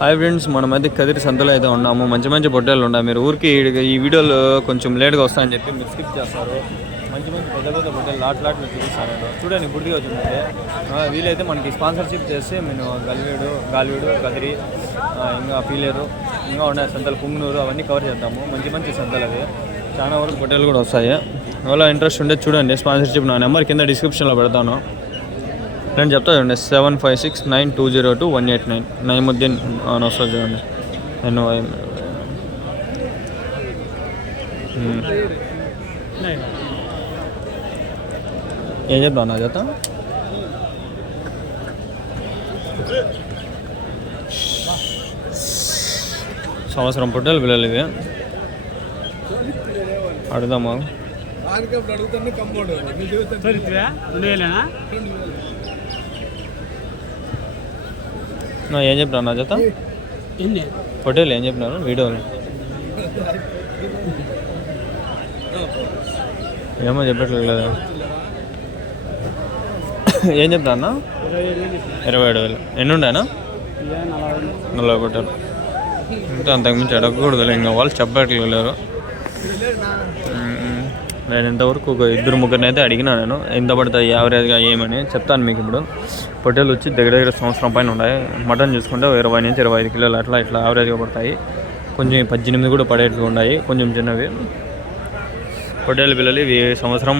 Hi friends, మనమైతే కదిరి సంతలో అయితే ఉన్నాము. మంచి మంచి పొట్టేళ్ళు ఉన్నాయి. మీరు ఊరికి ఈ వీడియోలో కొంచెం లేట్గా వస్తాయని చెప్పి మీరు స్కిప్ చేస్తారు. మంచి మంచి పెద్ద పెద్ద పొట్టేళ్ళు లాట్లు చూపిస్తాను నేను. చూడండి పూర్తిగా వచ్చింది. వీలైతే మనకి స్పాన్సర్షిప్ చేస్తే నేను గాలివీడు కదిరి ఇంకా పీలేరు ఇంకా ఉన్నాయి సంతలు, పుంగనూరు అవన్నీ కవర్ చేద్దాము. మంచి మంచి సంతలు అవి. చాలా వరకు పొట్టేళ్ళు కూడా వస్తాయి. ఎవరో ఇంట్రెస్ట్ ఉంటే చూడండి. స్పాన్సర్షిప్ నా నెంబర్ కింద డిస్క్రిప్షన్లో పెడతాను. నేను చెప్తా చూడండి, 7569202189 నయముద్దీన్ అని వస్తుంది చూడండి. నేను ఏం చెప్తాను నా చేత సంవత్సరం పొట్టేలు పిల్లలు ఇవి. అడుగుదామా? ఏం చెప్పినా నా చేత పొట్టేలు ఏం చెప్పినారు వీడియోలో? ఏమో చెప్పట్లేదు కదా. ఏం చెప్తా అన్న? 27,000. ఎన్ని ఉండేనా? 40 పొట్టేలు. ఇంకా అంతకుమించి అడగకూడదు. ఇంకా వాళ్ళు చెప్పట్లేదు లేరు. నేను ఇంతవరకు ఒక 2-3 అయితే అడిగినా. నేను ఎంత పడతాయి యావరేజ్గా ఏమని చెప్తాను మీకు. ఇప్పుడు పొట్టేలు వచ్చి దగ్గర సంవత్సరం పైన ఉన్నాయి. మటన్ చూసుకుంటే 20 నుంచి 25 కిలోలు అట్లా యావరేజ్గా పడతాయి. కొంచెం 18 కూడా పడేట్టుగా ఉన్నాయి, కొంచెం చిన్నవి పొట్టేలు పిల్లలు. ఇవి సంవత్సరం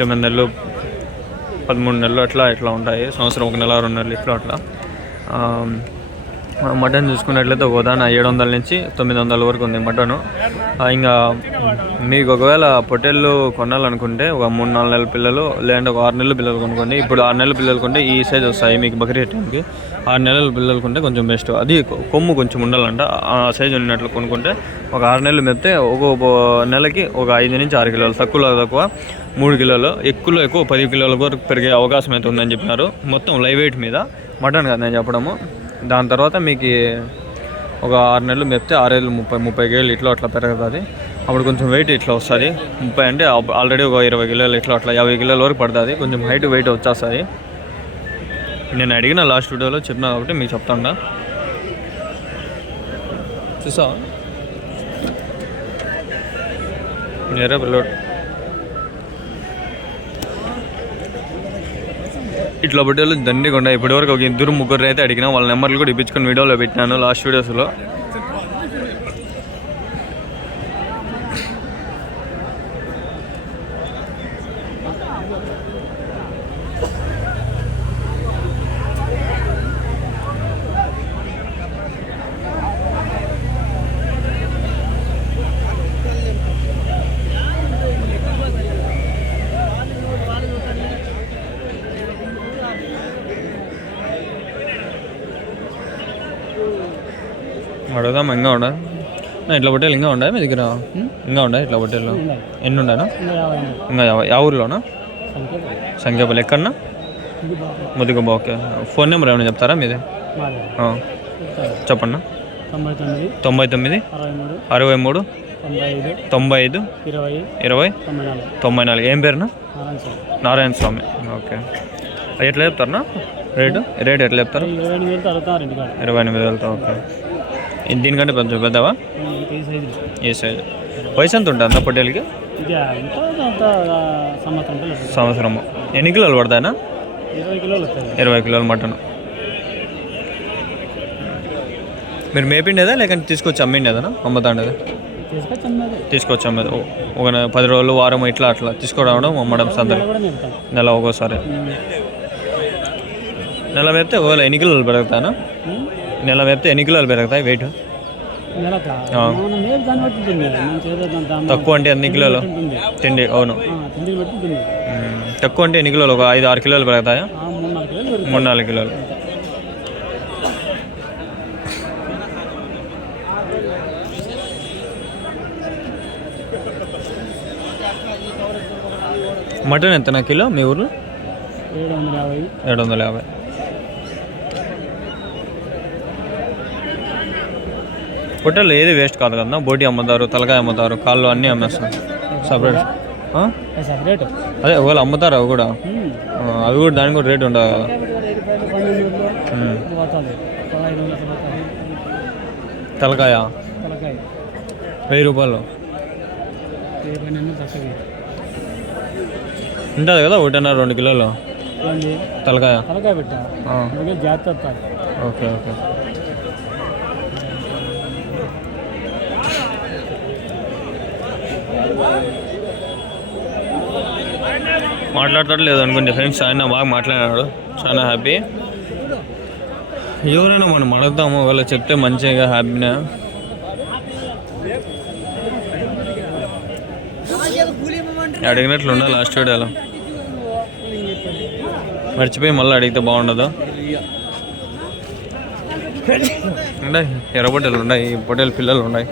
9 నెలలు 13 నెలలు అట్లా ఉంటాయి. సంవత్సరం 1 నెల 2 నెలలు అట్లా. మటన్ చూసుకున్నట్లయితే ఒక ఉదాహరణ 700 నుంచి 900 వరకు ఉంది మటను. ఇంకా మీకు ఒకవేళ పొట్టేళ్ళు కొనాలనుకుంటే ఒక 3-4 నెలల పిల్లలు, లేదంటే ఒక 6 నెలల పిల్లలు కొనుక్కోండి. ఇప్పుడు 6 నెలల పిల్లలు కొంటే ఈ సైజ్ వస్తాయి మీకు బక్రీద్ టైంకి. 6 నెలల పిల్లలు కొంటే కొంచెం బెస్ట్. అది కొమ్ము కొంచెం ఉండాలంట. ఆ సైజు ఉన్నట్లు కొనుక్కుంటే ఒక 6 నెలలు మెప్తే ఒక నెలకి ఒక 5 నుంచి 6 కిలోలు, తక్కువ 3 కిలోలు, ఎక్కువ 10 కిలోల వరకు పెరిగే అవకాశం అయితే ఉందని చెప్పినారు. మొత్తం లైవ్ వెయిట్ మీద మటన్ కదా నేను చెప్పడము. దాని తర్వాత మీకు ఒక 6 నెలలు మెప్తే 6 ఏళ్ళు 30 కేళ్ళు అట్లా పెరుగుతుంది. అప్పుడు కొంచెం వెయిట్ ఇట్లా వస్తుంది. 30 అంటే ఆల్రెడీ ఒక 20 కిలోలు అట్లా 50 కిలోల వరకు పడుతుంది. కొంచెం హైట్ వెయిట్ వచ్చేస్తుంది. నేను అడిగిన లాస్ట్ వీడియోలో చెప్పినా కాబట్టి మీకు చెప్తాను. చూసా నేరే పిల్లోడు ఇట్లా పొట్టేలు దండిగా ఉన్నాయి. ఇప్పటివరకు ఒక 2-3 అయితే అడిగినా. వాళ్ళ నెంబర్లు కూడా ఇప్పించుకొని వీడియోలో పెట్టినాను లాస్ట్ వీడియోస్లో. అడుగుదాం. ఇంకా ఉండా ఇట్లా పొట్టేలు ఇంకా ఉండా మీ దగ్గర? ఇంకా ఉండా ఇట్లా పొట్టేలు? ఎన్ని ఉండనా? ఇంకా యా ఊర్లోనా? సంఖ్యాపల్లి. ఎక్కడన్నా? ముదిగొబ్బ. ఓకే. ఫోన్ నెంబర్ ఏమైనా చెప్తారా మీది? చెప్పండి. 99 63 95 20 94. ఏం పేరునా? నారాయణ స్వామి. ఓకే. ఎట్లా చెప్తారనా రేటు ఎట్లా చెప్తారు? 28,000. ఓకే. దీనికంటే కొంచెం పెద్దవా? ఏ సైజు? వయసు ఎంత ఉంటుంది అన్న పొట్టేలకి? సంవత్సరము. ఎన్ని కిలోలు పడతాయనా? 20 కిలోలు మటన్. మీరు మేపిండేదా లేకంటే తీసుకొచ్చి అమ్మిండేదనా? అమ్ముతాండేదా? తీసుకొచ్చి అమ్మేది. ఒక 10 రోజులు వారం అట్లా తీసుకురావడం అమ్మడం సందర్భం. నెల ఒక్కోసారి. నెల మేపితే ఒకవేళ ఎన్ని కిలోలు పెరుగుతాయనా? నెల మేపితే ఎన్ని కిలోలు పెరుగుతాయి వెయిట్? తక్కువ అంటే ఎన్ని కిలోలు? తిండి. అవును. తక్కువ అంటే ఎన్ని కిలోలు? ఒక 5-6 కిలోలు పెరుగుతాయా? 3-4 కిలోలు. మటన్ ఎంతనా కిలో మీ ఊర్లో? 750. పొట్టేలు ఏది వేస్ట్ కాదు కదా. బోటి అమ్ముతారు, తలకాయ అమ్ముతారు, కాళ్ళు అన్నీ అమ్మేస్తారు సపరేట్. అదే ఒకవేళ అమ్ముతారు అవి కూడా, అవి కూడా దానికి కూడా రేట్ ఉండదు కదా. తలకాయ తలకాయ 1000 రూపాయలు ఉంటుంది కదా 1.5-2 కిలోలు తలకాయ పెట్టా జాగ్రత్త. Okay okay. మాట్లాడతాడు లేదు అనుకుంటే ఫ్రెండ్స్, ఆయన బాగా మాట్లాడినాడు, చాలా హ్యాపీ. ఎవరైనా మనం అడుగుతాము, ఒకవేళ చెప్తే మంచిగా హ్యాపీనే. అడిగినట్లు ఉండాలి లాస్ట్ వీడియోలో, మర్చిపోయి మళ్ళీ అడిగితే బాగుండదు. ఉన్నాయి ఎర్ర పొట్టేలు ఉన్నాయి, పొట్టేలు పిల్లలు ఉన్నాయి.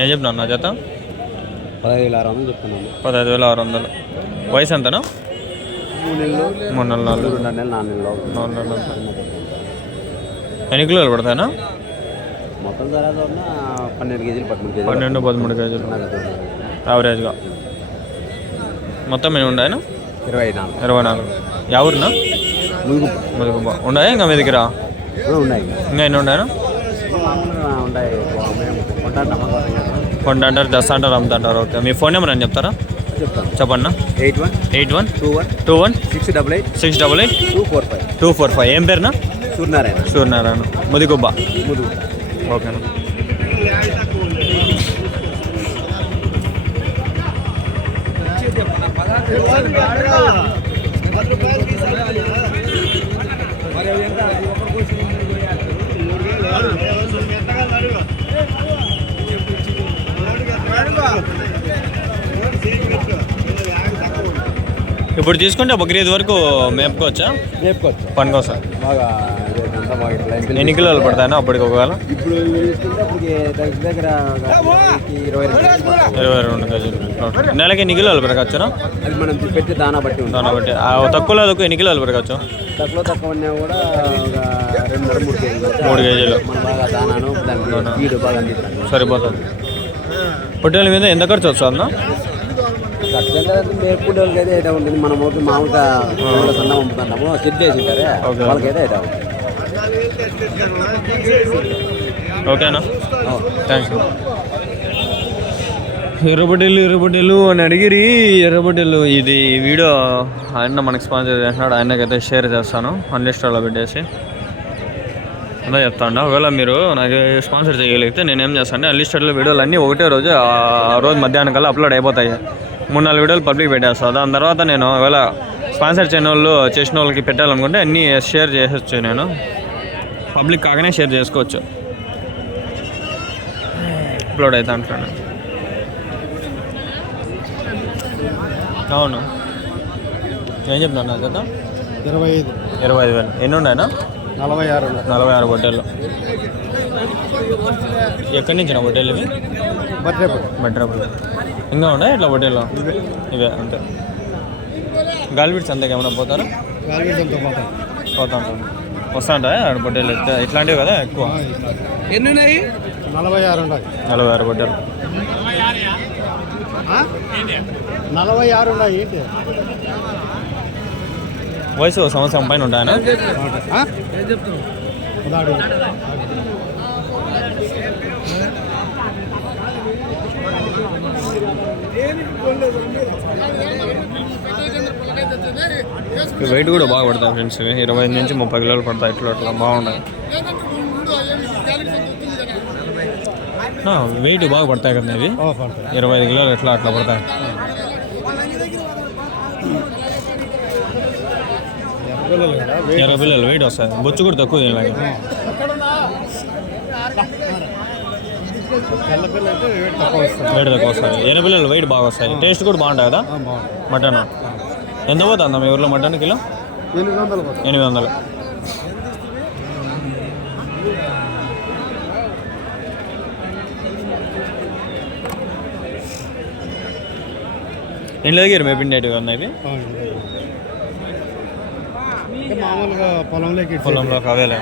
ఏం చెప్పినా నా చేత 15,600 చెప్తున్నాను. 15,600. వయసు ఎంతనా? 3 నెలలు 3 నెలలు 4 నెలలు. ఎన్ని కిలోలు పడతాయనా? మొత్తం తర్వాత 12 కేజీలు 13 కేజీలు యావరేజ్గా. మొత్తం ఎన్ని ఉన్నాయన? 24. ఎవరున్నా? ముదుగుబ్బ ఉన్నాయా ఇంకా మీ దగ్గర? ఉన్నాయి. ఇంకా ఎన్ని ఉన్నాయన? కొంట అంటారు, దస్తా అంటారు, అమ్ముతుంటారు. ఓకే. మీ ఫోన్ నెంబర్ అని చెప్తారా? చెప్పన్నా. 8121 688 245. ఏం పేరునా? సూర్యనారాయణ. ముదిగుబ్బ. ఓకేనా. ఇప్పుడు తీసుకుంటే బక్రీద్ వరకు మేపుకోవచ్చా? పండుగ కోసం బాగా. ఎన్ని కిలోలు పడతాయన్నా అప్పటికి ఒకవేళ? ఇప్పుడు దగ్గర 22 కేజీలు. నెలకి ఎన్ని కిలోలు పెరగచ్చునా? అది మనం పెట్టి దానా బట్టి తక్కువలో తక్కువ ఎన్ని కిలోలు పెరగచ్చు? తక్కువ ఉన్నా కూడా 2-3 కేజీలు. 3 కేజీలు మన బాగా దానాను దానికి ఫీడ్ బాగా అందిస్తాను, సరిపోతుంది. పొట్టేల మీద ఎంత ఖర్చు వస్తుందా? మేపుకుంటే వాళ్ళకి అయితే ఐటమ్ ఉంటుంది. మనం మామూలుగా సన్న పంపుతున్నాము, సెట్ చేసి ఉంటారే వాళ్ళకైతే ఐటమ్. ఓకేనా, థ్యాంక్స్. ఎర్రబొట్టెలు అని అడిగిరి. ఎర్రబొట్టెలు ఇది వీడియో ఆయన మనకి స్పాన్సర్ చేస్తున్నాడు, ఆయనకైతే షేర్ చేస్తాను అన్లిస్టర్లో పెట్టేసి. అలా చెప్తాను. ఒకవేళ మీరు నాకు స్పాన్సర్ చేయగలిగితే నేనేం చేస్తాను, అన్లిస్టర్లో వీడియోలు అన్నీ ఒకటే రోజు ఆ రోజు మధ్యాహ్నం కల్లా అప్లోడ్ అయిపోతాయి. 3-4 వీడియోలు పబ్లిక్ పెట్టేస్తాను. దాని తర్వాత నేను ఒకవేళ స్పాన్సర్ చేయని వాళ్ళు చేసిన వాళ్ళకి పెట్టాలనుకుంటే అన్నీ షేర్ చేసొచ్చు. నేను పబ్లిక్ కాగానే షేర్ చేసుకోవచ్చు, అప్లోడ్ అవుతా అంటున్నాను. అవును, ఏం చెప్తున్నాను నా చేత? 25,000. ఎన్ని ఉన్నాయన్నా? 46 పొట్టేళ్ళు. ఎక్కడి నుంచి నా పొట్టేళ్ళు ఇవి? బట్రేపల్లి. ఇంకా ఉన్నాయి ఇట్లా పొట్టేళ్ళు? ఇవే అంతే. గాలిబిడ్స్ అంతకు ఏమైనా పోతారా? పోతా ఉంటాను. వస్తా ఉంటాయా పొట్టేళ్ళు? ఇట్లాంటివి కదా ఎక్కువ. ఎన్ని ఉన్నాయి? 46 పొట్టేళ్ళు. 46 ఉన్నాయి. వయసు 1 సంవత్సరం పైన ఉంటాయనా? వెయిట్ కూడా బాగా పడతాయి ఫ్రెండ్స్. 25 నుంచి 30 కిలోలు పడతాయి. ఇట్లా బాగున్నాయి. వెయిట్ బాగా పడతాయి కదా ఇవి. 25 కిలోలు అట్లా పడతాయి. ఎర్రపిల్లలు వెయిట్ వస్తాయి. బొచ్చు కూడా తక్కువ ఇలాగే. వెయిట్ తక్కువ వస్తాయి. ఎర్రపిల్లలు వెయిట్ బాగా వస్తాయి. టేస్ట్ కూడా బాగుంటాయి కదా. మటన్ ఎంత పోతుందా మీ ఊర్లో మటన్ కిలో? 800. ఇంట్లో దగ్గర మేపిండేటివి ఉన్నాయి. పొలంలోకి అవేలే.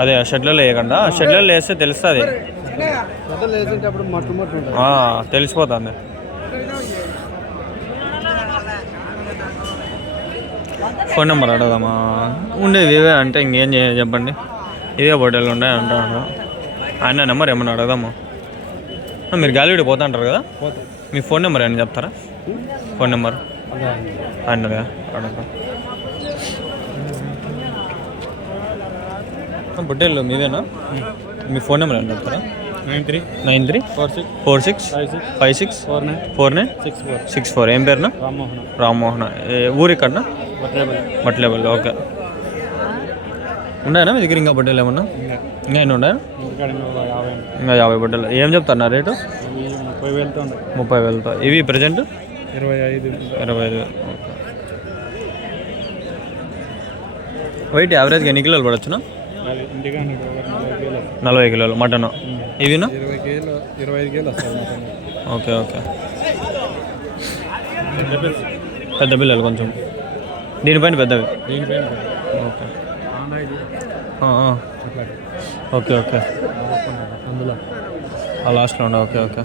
అదే షెడ్లలో వేయకుండా, షెడ్లలో వేస్తే తెలుస్తుంది, తెలిసిపోతుంది. ఫోన్ నెంబర్ అడగదామా? ఉండేది ఇవే అంటే ఇంకేం చెప్పండి. ఇవే పొట్టేళ్ళు ఉన్నాయి అంటున్నాను. ఆయన నెంబర్ ఏమన్నా అడగదాము? మీరు గాలివీడి పోతా అంటారు కదా, మీ ఫోన్ నెంబర్ ఏమన్నా చెప్తారా? ఫోన్ నెంబర్ ఆయనదా అడగ. పొట్టేళ్ళు మీదేనా? మీ ఫోన్ నెంబర్ ఏమన్నా చెప్తారా? 93 46 56 49 64. ఏం పేరునా? రామ్మోహన్. ఊరు ఇక్కడనా? మట్లేబల్. ఓకే. ఉన్నాయన్నా మీ దగ్గర ఇంకా బట్టలు ఏమన్నా? ఇంకా ఎన్ని ఉన్నాయా? ఇంకా 50 బట్టలు. ఏం చెప్తారు నా రేటు? 30,000తో. ఇవి ప్రజెంట్ 25. ఓకే. వెయిట్ యావరేజ్గా ఎన్ని కిలోలు పడవచ్చునా? 40 కిలోలు మటన్. ఇవినా 25 కిలో. ఓకే. పెద్ద పిల్లలు కొంచెం దీనిపైన పెద్దవి. ఓకే. లాస్ట్లో ఉండే. ఓకే.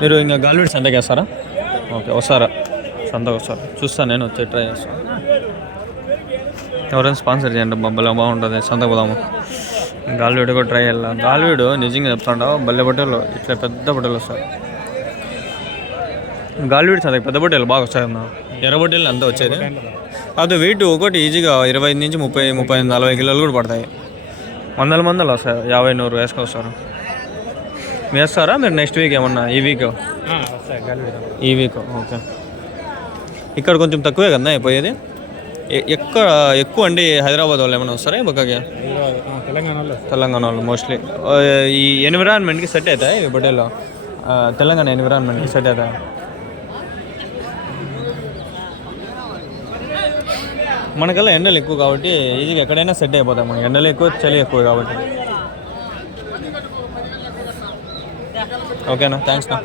మీరు ఇంకా గాలివీడి సంతకి వేస్తారా? ఓకే, వస్తారా? సంతకు వస్తారా? చూస్తాను, నేను వచ్చి ట్రై చేస్తాను. ఎవరైనా స్పాన్సర్ చేయండి, బొబ్బలా బాగుంటుంది. సంతకు పోదాము. గాలివీడు కూడా ట్రై చేయాలి. గాలివీడు నిజంగా చెప్తాండావు, బల్లె బట్టలు ఇట్లా పెద్ద బట్టలు వస్తాయి. గాలివీడు సంతకి పెద్ద బట్టలు బాగా వస్తాయి అన్న. ఎర్ర బట్టలు అంతా వచ్చేది. అది వెయిట్ ఒకటి ఈజీగా 25 నుంచి 30, 35, 40 కిలోలు కూడా పడతాయి. వందలు వస్తాయి. 50, 100 వేసుకొస్తారు. మీరు వేస్తారా? మీరు నెక్స్ట్ వీక్ ఏమన్నా? ఈ వీక్ ఓకే. ఇక్కడ కొంచెం తక్కువే కదా పోయేది. ఎక్కువ అండి హైదరాబాద్ వాళ్ళు ఏమైనా వస్తారా బొక్కకి? తెలంగాణ వాళ్ళు మోస్ట్లీ. ఈ ఎన్విరాన్మెంట్కి సెట్ అవుతాయి ఈ బొట్టేలో? తెలంగాణ ఎన్విరాన్మెంట్కి సెట్ అవుతాయి. మనకల్లా ఎండలు ఎక్కువ కాబట్టి ఈజీగా ఎక్కడైనా సెట్ అయిపోతాయి. మనకి ఎండలు ఎక్కువ, చలి ఎక్కువ కాబట్టి. ఓకేనా, థ్యాంక్స్ నా.